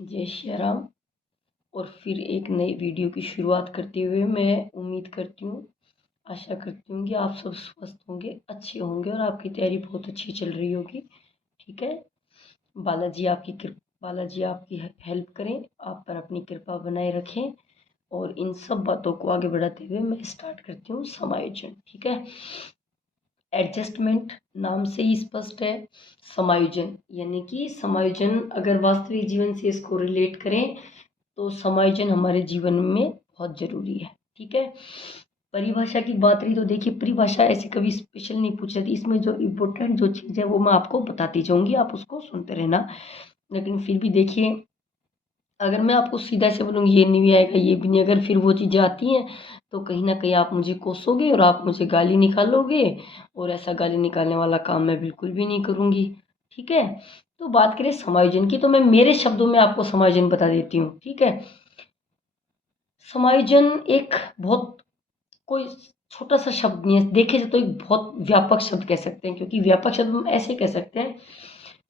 जय श्री राम। और फिर एक नई वीडियो की शुरुआत करते हुए मैं उम्मीद करती हूँ, आशा करती हूँ कि आप सब स्वस्थ होंगे, अच्छे होंगे और आपकी तैयारी बहुत अच्छी चल रही होगी। ठीक है। बालाजी आपकी हेल्प करें, आप पर अपनी कृपा बनाए रखें। और इन सब बातों को आगे बढ़ाते हुए मैं स्टार्ट करती हूँ समायोजन। ठीक है। एडजस्टमेंट नाम से ही स्पष्ट है। समायोजन यानी कि समायोजन, अगर वास्तविक जीवन से इसको रिलेट करें तो समायोजन हमारे जीवन में बहुत जरूरी है। ठीक है। परिभाषा की बात रही तो देखिए, परिभाषा ऐसी कभी स्पेशल नहीं पूछ जाती, इसमें जो इम्पोर्टेंट जो चीज़ है वो मैं आपको बताती जाऊंगी, आप उसको सुनते रहना। लेकिन फिर भी देखिए, अगर मैं आपको सीधा से बोलूँगी ये नहीं आएगा ये भी नहीं, अगर फिर वो चीज़ें आती हैं तो कहीं ना कहीं आप मुझे कोसोगे और आप मुझे गाली निकालोगे, और ऐसा गाली निकालने वाला काम मैं बिल्कुल भी नहीं करूँगी। ठीक है। तो बात करें समायोजन की, तो मैं मेरे शब्दों में आपको समायोजन बता देती हूँ। ठीक है। समायोजन एक बहुत कोई छोटा सा शब्द नहीं है, देखे जाए तो एक बहुत व्यापक शब्द कह सकते हैं, क्योंकि व्यापक शब्द हम ऐसे कह सकते हैं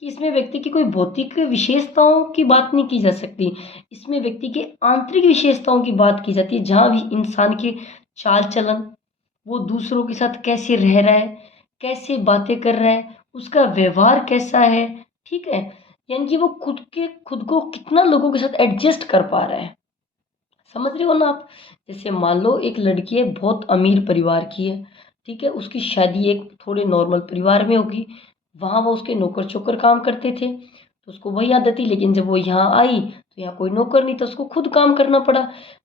कि इसमें व्यक्ति की कोई भौतिक विशेषताओं की बात नहीं की जा सकती, इसमें व्यक्ति के आंतरिक विशेषताओं की बात की जाती है, जहाँ भी इंसान के चाल चलन, वो दूसरों के साथ कैसे रह रहा है, कैसे बातें कर रहा है, उसका व्यवहार कैसा है। ठीक है। यानी कि वो खुद को कितना लोगों के साथ एडजस्ट कर पा रहा है। समझ रहे हो ना आप। जैसे मान लो एक लड़की है, बहुत अमीर परिवार की है। ठीक है। उसकी शादी एक थोड़े नॉर्मल परिवार में होगी, वहाँ वो उसके नौकर चोकर काम करते थे तो उसको वही आदत थी, लेकिन जब वो यहाँ आई तो यहाँ कोई नौकर नहीं था, उसको खुद काम करना पड़ा।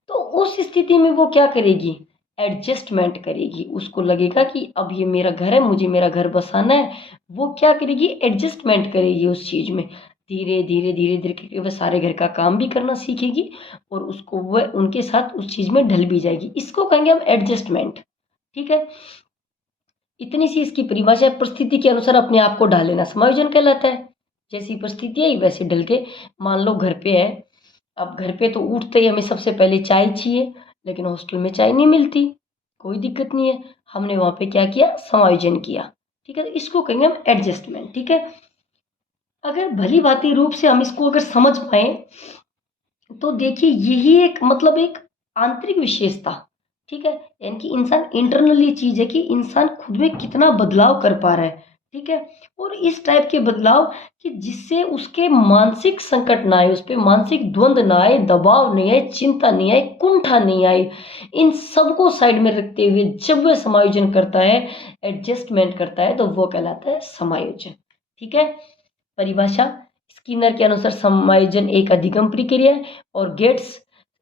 तो उस स्थिति में वो क्या करेगी, एडजस्टमेंट करेगी। उसको लगेगा कि अब ये मेरा घर है, मुझे मेरा घर बसाना है। वो क्या करेगी, एडजस्टमेंट करेगी उस चीज़ में। धीरे धीरे धीरे धीरे करके वह सारे घर का काम भी करना सीखेगी और उसको वह उनके साथ उस चीज़ में ढल भी जाएगी। इसको कहेंगे हम एडजस्टमेंट। ठीक है। इतनी सी इसकी परिभाषा है। परिस्थिति के अनुसार अपने आप को ढाल लेना समायोजन कहलाता है। जैसी परिस्थिति है वैसे ढल के, मान लो घर पे है, अब घर पे तो उठते ही हमें सबसे पहले चाय चाहिए, लेकिन हॉस्टल में चाय नहीं मिलती, कोई दिक्कत नहीं है, हमने वहाँ पे क्या किया, समायोजन किया। ठीक है। तो इसको कहेंगे हम एडजस्टमेंट। ठीक है। अगर भली भांति रूप से हम इसको अगर समझ पाए तो देखिए, यही एक मतलब एक आंतरिक विशेषता। ठीक है। यानी कि इंसान इंटरनली चीज है कि इंसान खुद में कितना बदलाव कर पा रहा है। ठीक है। और इस टाइप के बदलाव कि जिससे उसके मानसिक संकट ना आए, उस पर मानसिक द्वंद ना आए, दबाव नहीं आए, चिंता नहीं आए, कुंठा नहीं आए, इन सबको साइड में रखते हुए जब वह समायोजन करता है, एडजस्टमेंट करता है, तो वो कहलाता है समायोजन। ठीक है। परिभाषा स्किनर के अनुसार समायोजन एक अधिगम प्रक्रिया है, और गेट्स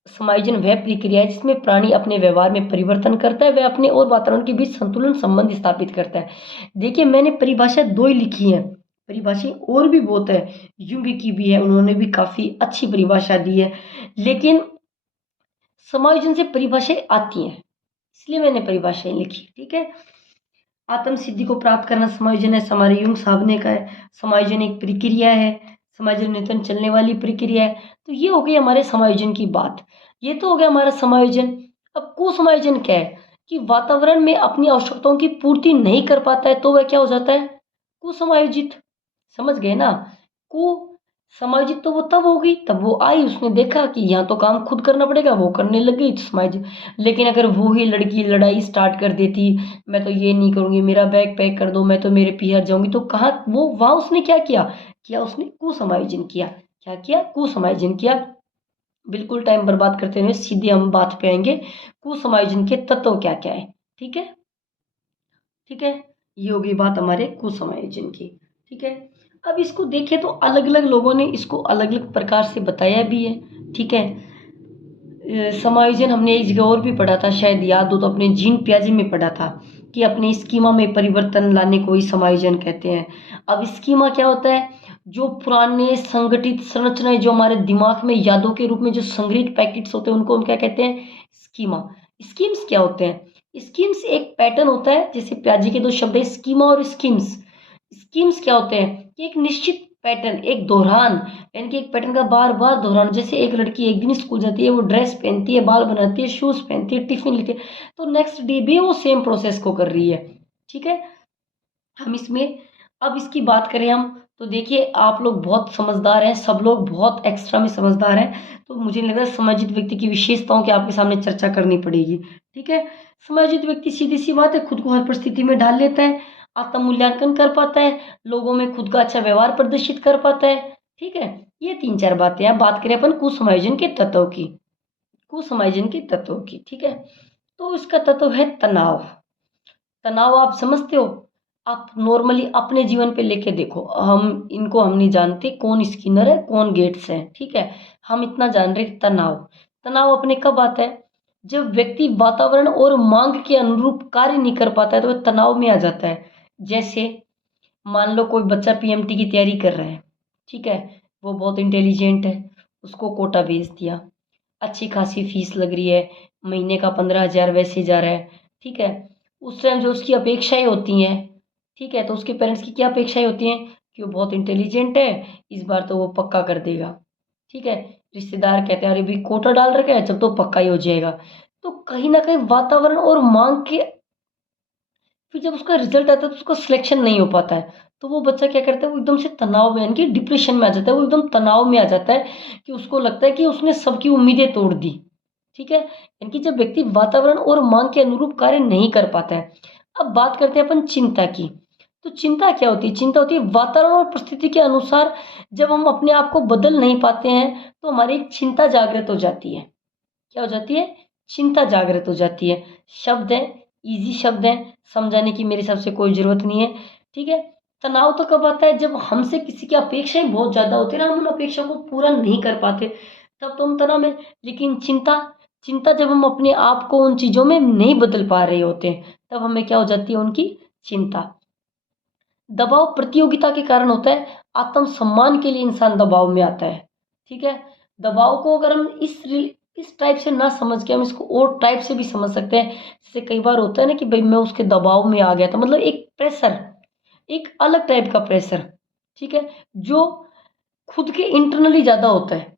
समायोजन वह प्रक्रिया है जिसमें प्राणी अपने व्यवहार में परिवर्तन करता है, वह अपने और वातावरण के बीच संतुलन संबंध स्थापित करता है। देखिए, मैंने परिभाषा दो ही लिखी है, परिभाषाएं और भी बहुत है, युंग की भी है, उन्होंने भी काफी अच्छी परिभाषा दी है, लेकिन समायोजन से परिभाषाएं आती हैं इसलिए मैंने परिभाषाएं लिखी। ठीक है। आत्म सिद्धि को प्राप्त करना समायोजन है, हमारे युंग साहब ने कहा है। समायोजन एक प्रक्रिया है, समायोजन निरंतर चलने वाली प्रक्रिया है। तो ये हो गई हमारे समायोजन की बात, ये तो हो गया हमारा समायोजन। अब कुसमायोजन क्या है, कि वातावरण में अपनी आवश्यकताओं की पूर्ति नहीं कर पाता है तो वह क्या हो जाता है, कुसमायोजित। समझ गए ना। कु समायोजित तो वो तब होगी, तब वो आई, उसने देखा कि यहाँ तो काम खुद करना पड़ेगा, वो करने लग गई तो समायोजित। लेकिन अगर वो ही लड़की लड़ाई स्टार्ट कर देती, मैं तो ये नहीं करूँगी, मेरा बैग पैक कर दो, मैं तो मेरे पीहर जाऊंगी, तो कहाँ वो, वहाँ उसने क्या किया, उसने कुसमायोजन किया। क्या किया, कुसमायोजन किया। बिल्कुल टाइम बर्बाद करते हुए सीधे हम बात पे आएंगे, कुसमायोजन के तत्व क्या क्या है। ठीक है। ठीक है। ये होगी बात हमारे कुसमायोजन की। ठीक है। अब इसको देखें तो अलग अलग लोगों ने इसको अलग अलग प्रकार से बताया भी है। ठीक है। समायोजन हमने एक जगह और भी पढ़ा था, शायद याद हो तो, अपने जीन पियाजे में पढ़ा था कि अपने स्कीमा में परिवर्तन लाने को ही समायोजन कहते हैं। अब स्कीमा क्या होता है, जो पुराने संगठित संरचनाएं जो हमारे दिमाग में यादों के रूप में जो संग्रहित पैकेट्स होते हैं उनको हम क्या कहते हैं, स्कीमा। स्कीम्स क्या होते हैं, स्कीम्स एक पैटर्न होता है, जैसे पियाजे के दो शब्द है, स्कीमा और स्कीम्स। स्कीम्स क्या होते हैं कि एक निश्चित पैटर्न, एक दोहरान, यानी कि एक पैटर्न का बार बार दोहरान। जैसे एक लड़की एक दिन स्कूल जाती है, वो ड्रेस पहनती है, बाल बनाती है, शूज पहनती है, टिफिन लेती है, तो नेक्स्ट डे भी वो सेम प्रोसेस को कर रही है। ठीक है। हम इसमें अब इसकी बात करें हम, तो देखिए आप लोग बहुत समझदार हैं, सब लोग बहुत एक्स्ट्रा में समझदार हैं, तो मुझे नहीं लग रहा है समायोजित व्यक्ति की विशेषताओं की आपके सामने चर्चा करनी पड़ेगी। ठीक है, समायोजित व्यक्ति सीधी सी बात है, खुद को हर परिस्थिति में ढाल लेता है, आत्म मूल्यांकन कर पाता है, लोगों में खुद का अच्छा व्यवहार प्रदर्शित कर पाता है। ठीक है, ये तीन चार बातें। अब बात करें अपन कुसमायोजन के तत्वों की, कुसमायोजन के तत्वों की। ठीक है, तो इसका तत्व है तनाव। तनाव आप समझते हो? आप नॉर्मली अपने जीवन पे लेके देखो, हम नहीं जानते कौन स्किनर है कौन गेट्स है। ठीक है, हम इतना जान रहे कि तनाव, तनाव अपने कब आता है? जब व्यक्ति वातावरण और मांग के अनुरूप कार्य नहीं कर पाता है तो वह तनाव में आ जाता है। जैसे मान लो कोई बच्चा पीएमटी की तैयारी कर रहा है। ठीक है, वो बहुत इंटेलिजेंट है, उसको कोटा भेज दिया, अच्छी खासी फीस लग रही है, महीने का 15,000 वैसे जा रहा है। ठीक है, उस टाइम जो उसकी अपेक्षाएं होती हैं, ठीक है, तो उसके पेरेंट्स की क्या अपेक्षाएं होती हैं कि वो बहुत इंटेलिजेंट है, इस बार तो वो पक्का कर देगा। ठीक है, रिश्तेदार कहते हैं अरे भी कोटा डाल रखा है, जब तो पक्का ही हो जाएगा। तो कहीं ना कहीं वातावरण और मांग के फिर जब उसका रिजल्ट आता है तो उसका सिलेक्शन नहीं हो पाता है, तो वो बच्चा क्या करता है, वो एकदम से तनाव में यानी कि डिप्रेशन में आ जाता है, वो एकदम तनाव में आ जाता है कि उसको लगता है कि उसने सबकी उम्मीदें तोड़ दी। ठीक है, यानी कि जब व्यक्ति वातावरण और मांग के अनुरूप कार्य नहीं कर पाता है। अब बात करते हैं अपन चिंता की। तो चिंता क्या होती है? चिंता होती है वातावरण और परिस्थिति के अनुसार जब हम अपने आप को बदल नहीं पाते हैं तो हमारी एक चिंता जागृत हो जाती है। क्या हो जाती है? चिंता जागृत हो जाती है। शब्द है, इजी शब्द है, समझाने की मेरे हिसाब से कोई ज़रूरत नहीं है। ठीक है, तनाव तो कब आता है? जब हमसे किसी की अपेक्षाएं बहुत ज़्यादा होती है ना, हम उन अपेक्षा को पूरा नहीं कर पाते, तब तो हम तनाव में। लेकिन चिंता, चिंता जब हम अपने आप को उन चीज़ों में नहीं बदल पा रहे होते तब हमें क्या हो जाती है? उनकी चिंता। दबाव प्रतियोगिता के कारण होता है, आत्मसम्मान के लिए इंसान दबाव में आता है। ठीक है, दबाव को अगर हम इस टाइप से ना समझ के हम इसको और टाइप से भी समझ सकते हैं। जैसे कई बार होता है ना कि भाई मैं उसके दबाव में आ गया था, मतलब एक प्रेशर, एक अलग टाइप का प्रेशर। ठीक है, जो खुद के इंटरनली ज़्यादा होता है।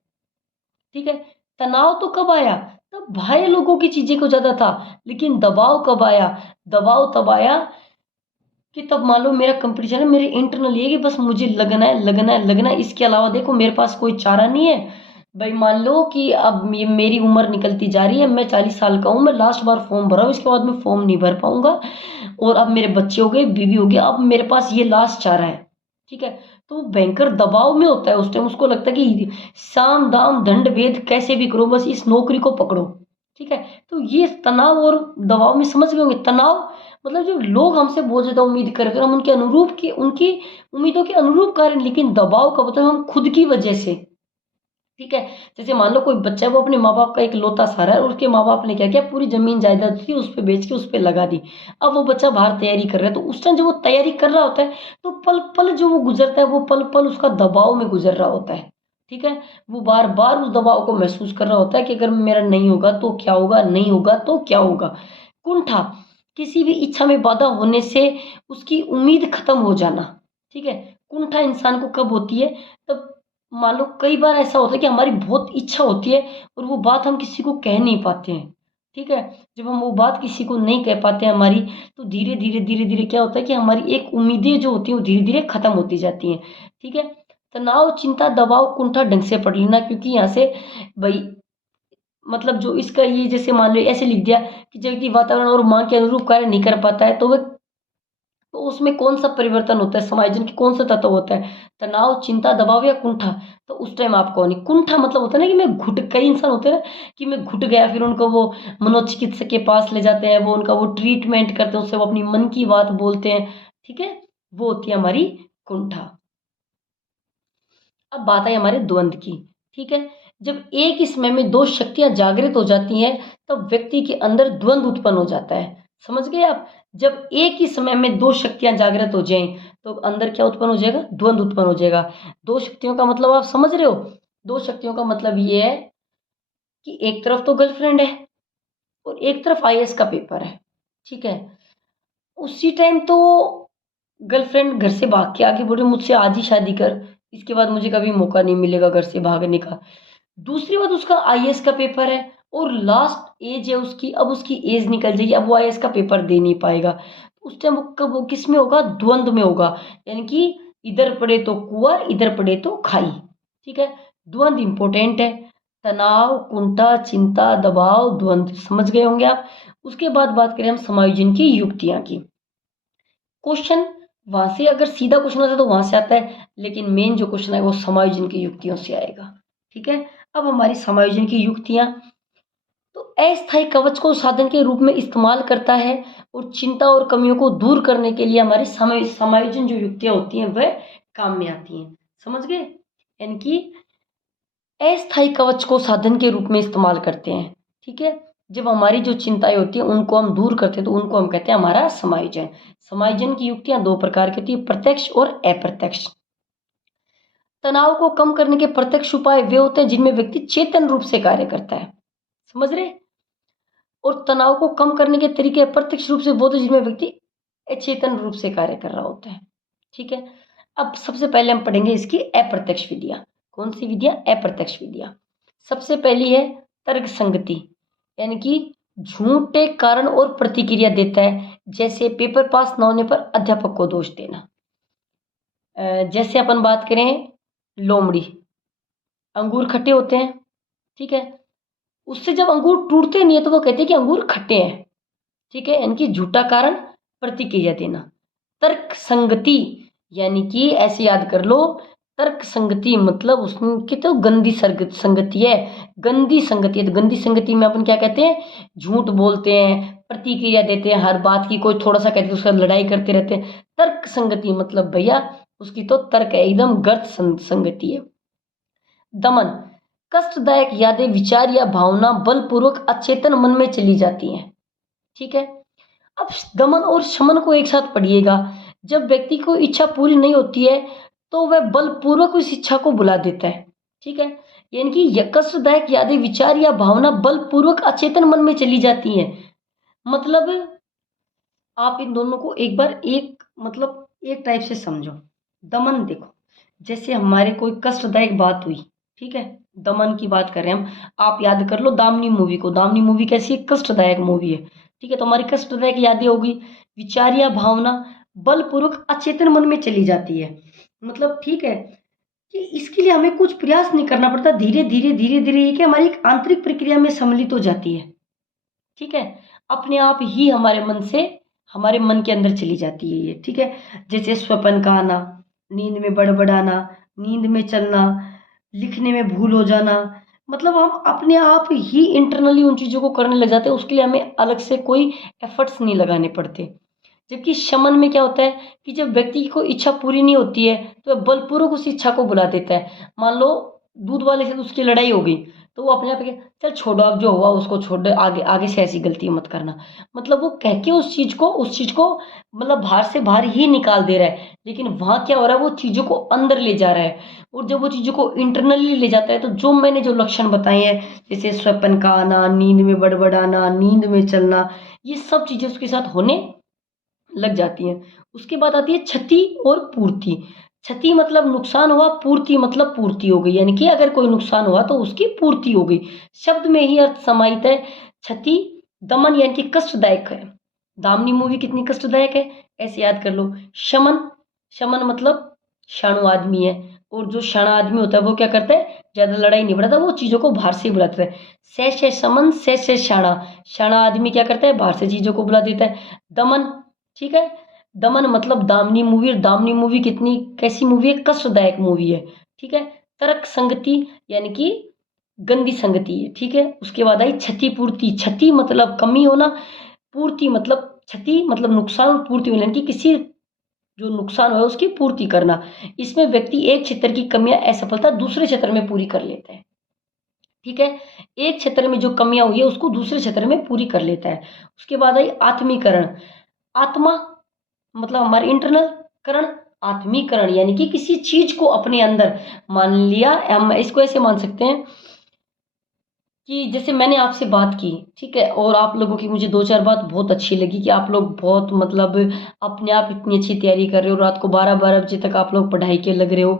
ठीक है, तनाव तो कब आया? तब बाहरी लोगों की चीज़ें को ज़्यादा था, लेकिन दबाव कब आया? दबाव तब आया कि तब मान लो मेरा कंपटीशन है, मेरे इंटरनल ये है कि बस मुझे लगना है लगना है लगना है, इसके अलावा देखो मेरे पास कोई चारा नहीं है। भाई मान लो कि अब ये मेरी उम्र निकलती जा रही है, मैं 40 साल का हूँ, मैं लास्ट बार फॉर्म भरा हूँ, इसके बाद मैं फॉर्म नहीं भर पाऊंगा, और अब मेरे बच्चे हो गए, बीवी हो गया, अब मेरे पास ये लास्ट चारा है। ठीक है, तो वो बैंकर दबाव में होता है उस टाइम, उसको लगता है कि साम दाम दंड भेद कैसे भी करो, बस इस नौकरी को पकड़ो। ठीक है, तो ये तनाव और दबाव में समझ गए होंगे। तनाव मतलब जो लोग हमसे बहुत ज्यादा उम्मीद करते हैं, हम उनके अनुरूप की, उनकी उम्मीदों के अनुरूप कार्य, लेकिन दबाव का मतलब हम खुद की वजह से। ठीक है, जैसे मान लो कोई बच्चा है, वो अपने माँ बाप का एक लौता सहारा है, और उसके माँ बाप ने क्या किया, पूरी जमीन जायदाद थी उस पे बेच के उस पे लगा दी। अब वो बच्चा बाहर तैयारी कर रहा है, तो उस टाइम जब वो तैयारी कर रहा होता है तो पल पल जो वो गुजरता है, वो पल पल उसका दबाव में गुजर रहा होता है। ठीक है, वो बार बार उस दबाव को महसूस कर रहा होता है कि अगर मेरा नहीं होगा तो क्या होगा, नहीं होगा तो क्या होगा। कुंठा, किसी भी इच्छा में बाधा होने से उसकी उम्मीद खत्म हो जाना। ठीक है, कुंठा इंसान को कब होती है? तब मान लो कई बार ऐसा होता है कि हमारी बहुत इच्छा होती है और वो बात हम किसी को कह नहीं पाते हैं। ठीक है, जब हम वो बात किसी को नहीं कह पाते हैं हमारी, तो धीरे धीरे क्या होता है कि हमारी एक उम्मीदें जो होती हैं वो धीरे धीरे खत्म होती जाती हैं। ठीक है, तनाव, चिंता, दबाव, कुंठा ढंग से पढ़ लेना, क्योंकि यहाँ से भाई मतलब जो इसका ये जैसे मान लो ऐसे लिख दिया कि जब व्यक्ति वातावरण और मांग के अनुरूप कार्य नहीं कर पाता है तो वह, तो उसमें कौन सा परिवर्तन होता है, समायोजन की कौन सा तत्व होता है? तनाव, चिंता, दबाव या कुंठा? तो उस टाइम आप कौन है? कुंठा मतलब होता है ना कि मैं घुट, कई इंसान होते हैं ना कि मैं घुट गया, फिर उनको वो मनोचिकित्सक के पास ले जाते हैं, वो उनका वो ट्रीटमेंट करते हैं, उससे वो अपनी मन की बात बोलते हैं। ठीक है, वो होती है हमारी कुंठा। अब बात आई हमारे द्वंद की। ठीक है, जब एक ही समय में दो शक्तियां जागृत हो जाती हैं तब व्यक्ति के अंदर द्वंद उत्पन्न हो जाता है। समझ गए आप? जब एक ही समय में दो शक्तियां जागृत हो जाएं तो अंदर क्या उत्पन्न हो जाएगा? द्वंद उत्पन्न हो जाएगा। दो शक्तियों का मतलब आप समझ रहे हो? दो शक्तियों का मतलब ये है कि एक तरफ तो गर्लफ्रेंड है और एक तरफ आईएएस का पेपर है। ठीक है, उसी टाइम तो गर्लफ्रेंड घर से भाग के आके बोल रही मुझसे आज ही शादी कर, इसके बाद मुझे कभी मौका नहीं मिलेगा घर से भागने का। दूसरी बात, उसका आईएएस का पेपर है और लास्ट एज है उसकी, अब उसकी एज निकल जाएगी, अब वो आईएएस का पेपर दे नहीं पाएगा। उस टाइम वो कब, वो किस में होगा? द्वंद में होगा। यानी कि इधर पड़े तो कुंवर, इधर पड़े तो खाई। ठीक है, द्वंद इंपॉर्टेंट है। तनाव, कुंठा, चिंता, दबाव, द्वंद, समझ गए होंगे आप। उसके बाद बात करें हम समायोजन की युक्तियां की। क्वेश्चन वहां से अगर सीधा क्वेश्चन आता है तो वहां से आता है, लेकिन मेन जो क्वेश्चन है वो समायोजन की युक्तियों से आएगा। ठीक है, अब हमारी समायोजन की युक्तियां, तो अस्थायी कवच को साधन के रूप में इस्तेमाल करता है और चिंता और कमियों को दूर करने के लिए हमारी समायोजन जो युक्तियां होती हैं वह काम में आती हैं। समझ गए, यानी कि अस्थायी कवच को साधन के रूप में इस्तेमाल करते हैं। ठीक है, जब हमारी जो चिंताएं होती हैं उनको हम दूर करते हैं तो उनको हम कहते हैं हमारा समायोजन। समायोजन की युक्तियां दो प्रकार की होती है, प्रत्यक्ष और अप्रत्यक्ष। तनाव को कम करने के प्रत्यक्ष उपाय वे होते हैं जिनमें व्यक्ति चेतन रूप से कार्य करता है। समझ रहे, और तनाव को कम करने के तरीके अप्रत्यक्ष रूप से वो होते हैं जिनमें व्यक्ति अचेतन रूप से कार्य कर रहा होता है। ठीक है, अब सबसे पहले हम पढ़ेंगे इसकी अप्रत्यक्ष विधियां। कौन सी विधियां? अप्रत्यक्ष विधियां। सबसे पहली है तर्क संगति, यानी कि झूठे कारण और प्रतिक्रिया देता है। जैसे पेपर पास न होने पर अध्यापक को दोष देना। जैसे अपन बात करें लोमड़ी, अंगूर खट्टे होते हैं। ठीक है, उससे जब अंगूर टूटते नहीं है तो वो कहते हैं कि अंगूर खट्टे हैं। ठीक है, इनकी झूठा कारण प्रतिक्रिया देना। तर्क संगति, यानी कि ऐसे याद कर लो, तर्क संगति मतलब उसकी तो गंदी संगति है। गंदी संगति है तो गंदी संगति में अपन क्या कहते हैं? झूठ बोलते हैं, प्रतिक्रिया देते हैं, हर बात की कोई थोड़ा सा कहते हैं उसका लड़ाई करते रहते हैं। तर्क संगति मतलब भैया उसकी तो तर्क है, एकदम गलत संगति है। दमन, कष्टदायक यादें, विचार या भावना बलपूर्वक अचेतन मन में चली जाती हैं। ठीक है, अब दमन और शमन को एक साथ पढ़िएगा। जब व्यक्ति को इच्छा पूरी नहीं होती है तो वह बलपूर्वक उस इच्छा को बुला देता है। ठीक है, यानी कि कष्टदायक यादें, विचार या भावना बलपूर्वक अचेतन मन में चली जाती हैं। मतलब आप इन दोनों को एक बार एक टाइप से समझो। दमन देखो, जैसे हमारे कोई कष्टदायक बात हुई, ठीक है, दमन की बात कर रहे हैं हम। आप याद कर लो दामिनी मूवी को। दामिनी मूवी कैसी है? कष्टदायक मूवी है। ठीक है, तो हमारी कष्टदायक यादें होगी, विचार या भावना बलपूर्वक अचेतन मन में चली जाती है। मतलब ठीक है कि इसके लिए हमें कुछ प्रयास नहीं करना पड़ता, धीरे धीरे धीरे धीरे ये कि हमारी एक आंतरिक प्रक्रिया में सम्मिलित हो जाती है। ठीक है, अपने आप ही हमारे मन के अंदर चली जाती है ये। ठीक है, जैसे स्वप्न का आना, नींद में बड़बड़ाना, नींद में चलना, लिखने में भूल हो जाना, मतलब हम अपने आप ही इंटरनली उन चीज़ों को करने लग जाते हैं। उसके लिए हमें अलग से कोई एफर्ट्स नहीं लगाने पड़ते। जबकि शमन में क्या होता है कि जब व्यक्ति को इच्छा पूरी नहीं होती है तो वह बलपूर्वक उस इच्छा को बुला देता है। मान लो दूध वाले से तो उसकी लड़ाई हो गई तो वो अपने आप चल छोड़ो, अब जो हुआ उसको छोड़ दे, आगे आगे से ऐसी गलती मत करना। मतलब वो कह के उस चीज को मतलब बाहर से बाहर ही निकाल दे रहा है, लेकिन वहां क्या हो रहा है, वो चीजों को अंदर ले जा रहा है। और जब वो चीजों को इंटरनली ले जाता है तो जो मैंने जो लक्षण बताए हैं, जैसे स्वप्न का आना, नींद में बड़बड़ाना, नींद में चलना, ये सब चीजें उसके साथ होने लग जाती हैं। उसके बाद आती है क्षति और पूर्ति। क्षति मतलब नुकसान हुआ, पूर्ति मतलब पूर्ति हो गई, यानी कि अगर कोई नुकसान हुआ तो उसकी पूर्ति हो गई। शब्द में ही अर्थ समाहित है। क्षति दमन यानी कि कष्टदायक है। दामिनी मूवी कितनी कष्टदायक है, ऐसे याद कर लो। शमन, शमन मतलब शाणु आदमी है, और जो शाणा आदमी होता है वो क्या करता है, ज्यादा लड़ाई नहीं बढ़ाता, वो चीजों को बाहर से बुलाता है। से समन, से शाणा, शाणा आदमी क्या करता है, बाहर से चीजों को बुला देता है। दमन, ठीक है, दमन मतलब दामिनी मूवी, और दामिनी मूवी कितनी कैसी मूवी है, कष्टदायक मूवी है। ठीक है, तर्क संगति यानी कि गंदी संगति है। ठीक है, उसके बाद आई क्षतिपूर्ति। क्षति मतलब कमी होना, पूर्ति मतलब क्षति मतलब नुकसान, और पूर्ति होना यानी कि किसी जो नुकसान हुआ है उसकी पूर्ति करना। इसमें व्यक्ति एक क्षेत्र की कमियां असफलता दूसरे क्षेत्र में पूरी कर लेता है। ठीक है, एक क्षेत्र में जो कमियां हुई है उसको दूसरे क्षेत्र में पूरी कर लेता है। उसके बाद आई आत्मीकरण। आत्मा मतलब हमारे इंटरनल, करण आत्मीकरण यानी कि किसी चीज को अपने अंदर, मान लिया हम इसको ऐसे मान सकते हैं कि जैसे मैंने आपसे बात की, ठीक है, और आप लोगों की मुझे दो चार बात बहुत अच्छी लगी कि आप लोग बहुत अपने आप इतनी अच्छी तैयारी कर रहे हो, रात को 12-12 बजे तक आप लोग पढ़ाई के लग रहे हो।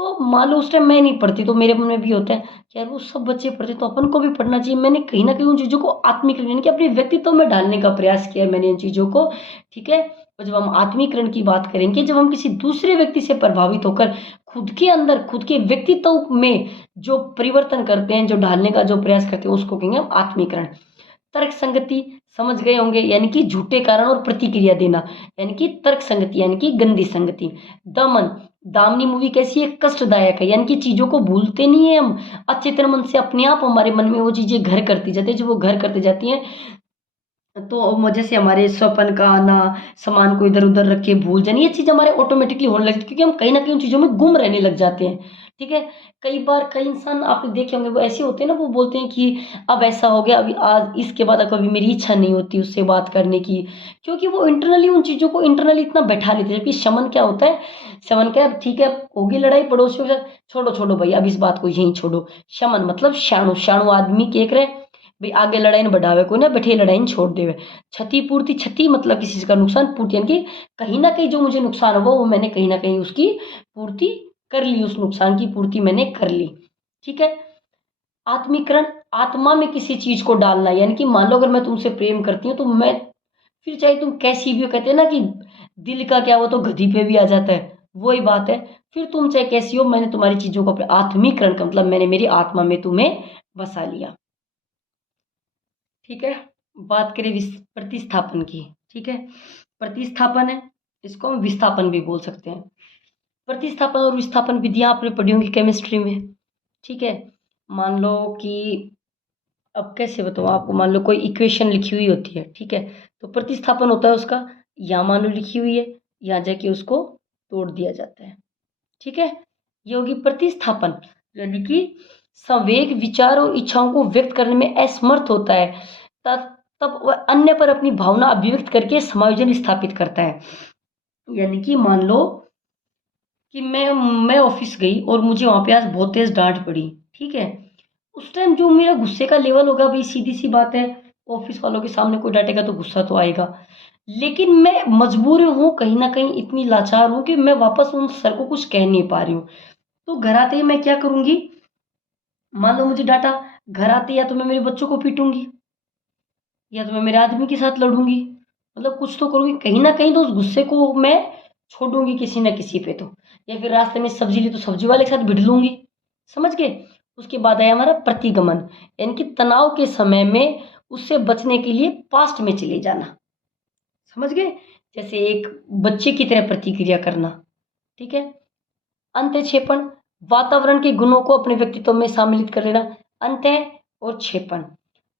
तो मान लो उस टाइम मैं नहीं पढ़ती तो मेरे मन में भी होता है कि यार वो सब बच्चे पढ़ते तो अपन को भी पढ़ना चाहिए। मैंने कहीं ना कहीं उन चीज़ों को आत्मीकरण यानी कि अपने व्यक्तित्व में डालने का प्रयास किया है मैंने इन चीज़ों को। ठीक है। और जब हम आत्मीकरण की बात करेंगे, जब हम किसी दूसरे व्यक्ति से प्रभावित होकर खुद के अंदर खुद के व्यक्तित्व में जो परिवर्तन करते हैं, जो ढालने का जो प्रयास करते हैं, उसको कहेंगे हम आत्मीकरण। तर्क संगति समझ गए होंगे, यानी कि झूठे कारण और प्रतिक्रिया देना, यानी कि तर्क संगति यानी कि गंदी संगति। दमन, दामिनी मूवी कैसी है, कष्टदायक है, यानी कि चीजों को भूलते नहीं है हम, अच्छे तरह मन से अपने आप हमारे मन में वो चीजें घर करती जाती है। जब वो घर करती जाती हैं तो वजह से हमारे स्वपन का आना, सामान को इधर उधर रख के भूल जाना, ये चीज़ हमारे ऑटोमेटिकली होने लगती है क्योंकि हम कहीं ना कहीं उन चीज़ों में गुम रहने लग जाते हैं। ठीक है। कई बार कई इंसान आपने देखे होंगे वो ऐसे होते हैं ना, वो बोलते हैं कि अब ऐसा हो गया, अभी आज इसके बाद अब कभी मेरी इच्छा नहीं होती उससे बात करने की, क्योंकि वो इंटरनली उन चीज़ों को इंटरनली इतना बैठा लेते हैं। जबकि शमन क्या होता है, शमन क्या है, ठीक है होगी लड़ाई पड़ोसियों के साथ, छोड़ो छोड़ो भाई अब इस बात को यहीं छोड़ो। शमन मतलब शाणु, शाणु आदमी केक रहे भाई आगे लड़ाई न बढ़ावे, कोई ना बैठे लड़ाई न छोड़ देवे। क्षतिपूर्ति, क्षति मतलब किसी चीज का नुकसान, पूर्ति यानी कि कहीं ना कहीं जो मुझे नुकसान हुआ वो मैंने कहीं ना कहीं उसकी पूर्ति कर ली, उस नुकसान की पूर्ति मैंने कर ली। ठीक है। आत्मीकरण, आत्मा में किसी चीज को डालना, यानी कि मान लो अगर मैं तुमसे प्रेम करती हूँ तो मैं, फिर चाहे तुम कैसी भी हो, कहते हैं ना कि दिल का क्या वो तो गधी पे भी आ जाता है, वही बात है। फिर तुम चाहे कैसी हो, मैंने तुम्हारी चीजों को अपने आत्मीकरण का मतलब मैंने मेरी आत्मा में तुम्हें बसा लिया। ठीक है। बात करें प्रतिस्थापन की। ठीक है। प्रतिस्थापन है, इसको हम विस्थापन भी बोल सकते हैं। प्रतिस्थापन और विस्थापन विधियां आपने पढ़ी होंगी केमिस्ट्री में। ठीक है। मान लो कि, अब कैसे बताऊँ आपको, मान लो कोई इक्वेशन लिखी हुई होती है, ठीक है, तो प्रतिस्थापन होता है उसका, यहाँ मान लो लिखी हुई है, यहाँ जाके उसको तोड़ दिया जाता है। ठीक है। ये होगी प्रतिस्थापन, यानी कि संवेग, विचार और इच्छाओं को व्यक्त करने में असमर्थ होता है, तब तब वह अन्य पर अपनी भावना अभिव्यक्त करके समायोजन स्थापित करता है। यानी कि मान लो कि मैं ऑफिस गई और मुझे वहां पे आज बहुत तेज डांट पड़ी। ठीक है। उस टाइम जो मेरा गुस्से का लेवल होगा, भाई सीधी सी बात है, ऑफिस वालों के सामने कोई डांटेगा तो गुस्सा तो आएगा, लेकिन मैं मजबूर हूँ, कहीं ना कहीं इतनी लाचार हूँ कि मैं वापस उन सर को कुछ कह नहीं पा रही हूँ। तो घर आते ही मैं क्या करूंगी, मान लो मुझे डांटा, घर आते या तो मैं मेरे बच्चों को पीटूंगी या तो मैं मेरे आदमी के साथ लड़ूंगी, मतलब कुछ तो करूंगी, कहीं ना कहीं तो उस गुस्से को मैं छोड़ूंगी किसी ना किसी पे तो, या फिर रास्ते में सब्जी ली तो सब्जी वाले के साथ भिड़ लूंगी। समझ गए। उसके बाद आया हमारा प्रतिगमन, यानी कि तनाव के समय में उससे बचने के लिए पास्ट में चले जाना। समझ गए। जैसे एक बच्चे की तरह प्रतिक्रिया करना। ठीक है। अंत्यक्षेपण, वातावरण के गुणों को अपने व्यक्तित्व में सम्मिलित कर लेना। अंत्य और क्षेपण।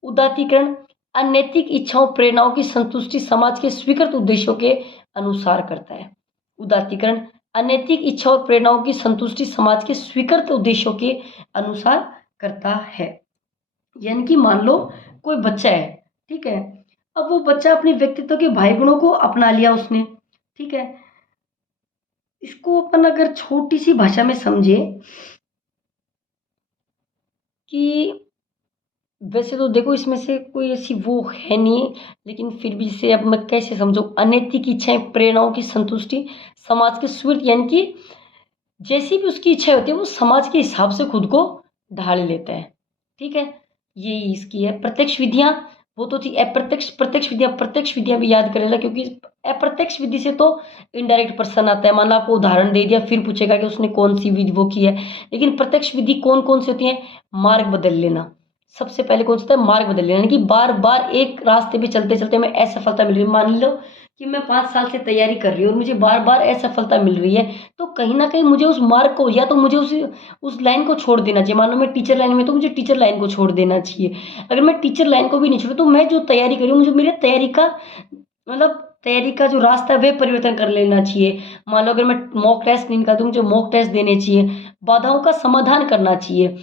उदात्तीकरण, अनैतिक इच्छाओं प्रेरणाओं की संतुष्टि समाज के स्वीकृत उद्देश्यों के अनुसार करता है। उदात्तीकरण, अनैतिक इच्छा और प्रेरणाओं की संतुष्टि समाज के स्वीकृत उद्देश्यों के अनुसार करता है। यानी कि मान लो कोई बच्चा है, ठीक है, अब वो बच्चा अपने व्यक्तित्व के भाई गुणों को अपना लिया उसने। ठीक है। इसको अपन अगर छोटी सी भाषा में समझे कि, वैसे तो देखो इसमें से कोई ऐसी वो है नहीं, लेकिन फिर भी इसे अब मैं कैसे समझूं, अनैतिक इच्छाएं प्रेरणाओं की संतुष्टि समाज के स्वीकृत, यानी कि जैसी भी उसकी इच्छा होती है वो समाज के हिसाब से खुद को ढाल लेता है। ठीक है। ये इसकी है। प्रत्यक्ष विधियां, वो तो थी अप्रत्यक्ष, प्रत्यक्ष विधियां भी याद कर लेना, क्योंकि अप्रत्यक्ष विधि से तो इनडायरेक्ट पर्सन आता है, मान लो आपको उदाहरण दे दिया फिर पूछेगा कि उसने कौन सी विधि वो की है। लेकिन प्रत्यक्ष विधि कौन कौन सी होती है, मार्ग बदल लेना, सबसे पहले कौन सा होता है, मार्ग बदल लेना, यानी कि बार बार एक रास्ते पे चलते चलते हमें असफलता मिल रही है। मान लो कि मैं 5 साल से तैयारी कर रही हूँ और मुझे बार बार असफलता मिल रही है, तो कहीं ना कहीं मुझे उस मार्ग को, या तो मुझे उस लाइन को छोड़ देना चाहिए। मान लो मैं टीचर लाइन में, तो मुझे टीचर लाइन को छोड़ देना चाहिए। अगर मैं टीचर लाइन को भी नहीं छोड़ू तो मैं जो तैयारी कर रही हूँ, मुझे मेरे तैयारी का मतलब तैयारी का जो रास्ता है वह परिवर्तन कर लेना चाहिए। मान लो अगर मैं मॉक टेस्ट नहीं निकालती, मुझे मॉक टेस्ट देने चाहिए, बाधाओं का समाधान करना चाहिए।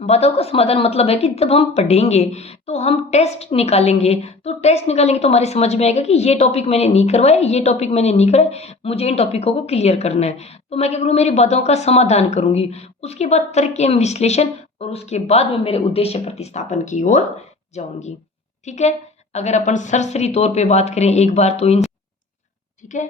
बाधाओं का समाधान मतलब है कि जब हम पढ़ेंगे तो हम टेस्ट निकालेंगे, तो टेस्ट निकालेंगे तो हमारे समझ में आएगा कि ये टॉपिक मैंने नहीं करवाया, ये टॉपिक मैंने नहीं कराया, मुझे इन टॉपिकों को क्लियर करना है। तो मैं क्या करूँ, मेरी बाधाओं का समाधान करूंगी, उसके बाद तर्क एवं विश्लेषण, और उसके बाद मैं मेरे उद्देश्य प्रतिस्थापन की ओर जाऊंगी। ठीक है। अगर अपन सरसरी तौर पे बात करें एक बार तो इन, ठीक है।